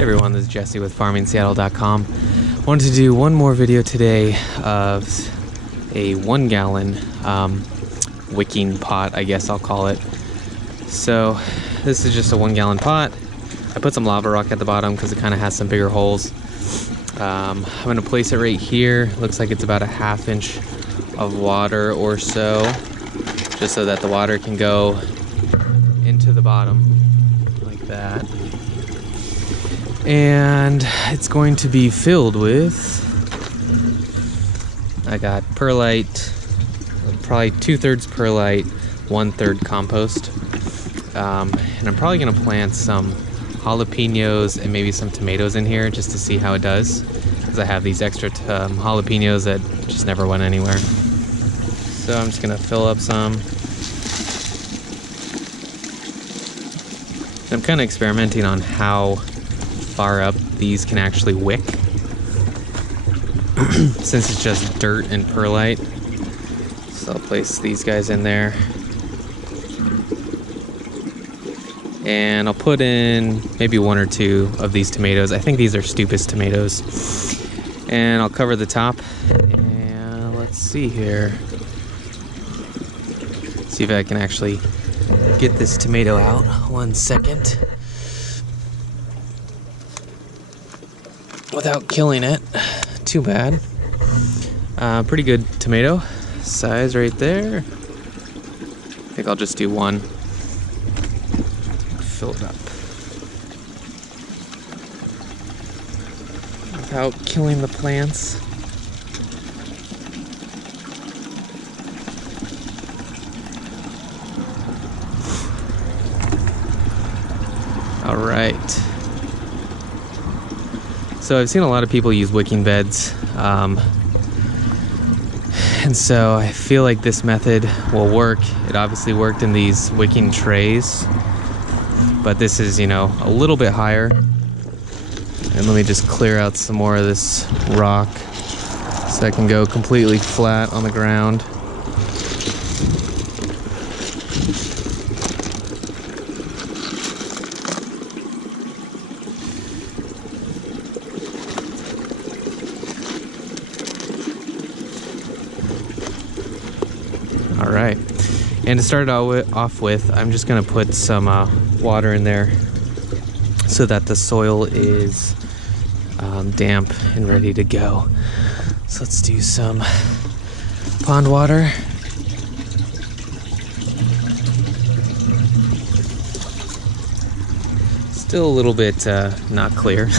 Hey everyone, this is Jesse with FarmingSeattle.com. Wanted to do one more video today of a 1 gallon wicking pot, I guess I'll call it. So this is just a 1 gallon pot. I put some lava rock at the bottom because it kind of has some bigger holes. I'm going to place it right here. Looks like it's about a ½ inch of water or so, just so that the water can go into the bottom like that. And it's going to be filled with, I got perlite, probably 2/3 perlite, 1/3 compost. And I'm probably gonna plant some jalapenos and maybe some tomatoes in here just to see how it does, because I have these extra jalapenos that just never went anywhere. So I'm just gonna fill up some. I'm kind of experimenting on how far up these can actually wick since it's just dirt and perlite. So I'll place these guys in there and I'll put in maybe 1 or 2 of these tomatoes. I think these are Stupus tomatoes, and I'll cover the top. And let's see here, see if I can actually get this tomato out. 1 second. Without killing it too bad. Pretty good tomato size right there. I think I'll just do 1. Fill it up without killing the plants. All right. So I've seen a lot of people use wicking beds, and so I feel like this method will work. It obviously worked in these wicking trays, but this is, you know, a little bit higher. And let me just clear out some more of this rock so I can go completely flat on the ground. All right, and to start off with, I'm just gonna put some water in there so that the soil is damp and ready to go. So let's do some pond water. Still a little bit not clear.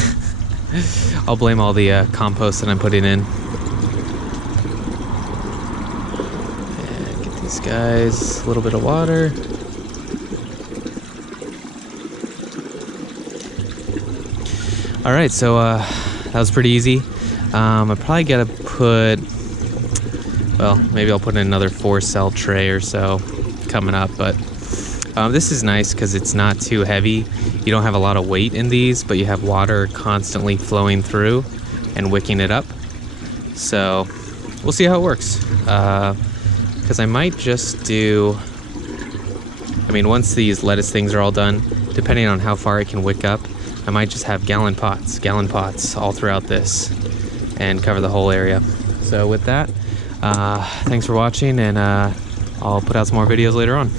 I'll blame all the compost that I'm putting in. These guys, a little bit of water. All right, so that was pretty easy. I probably gotta put, well, maybe I'll put in another 4-cell tray or so coming up, but this is nice because it's not too heavy. You don't have a lot of weight in these, but you have water constantly flowing through and wicking it up. So we'll see how it works. Because I might just do, I mean, once these lettuce things are all done, depending on how far it can wick up, I might just have gallon pots all throughout this and cover the whole area. So with that, thanks for watching, and I'll put out some more videos later on.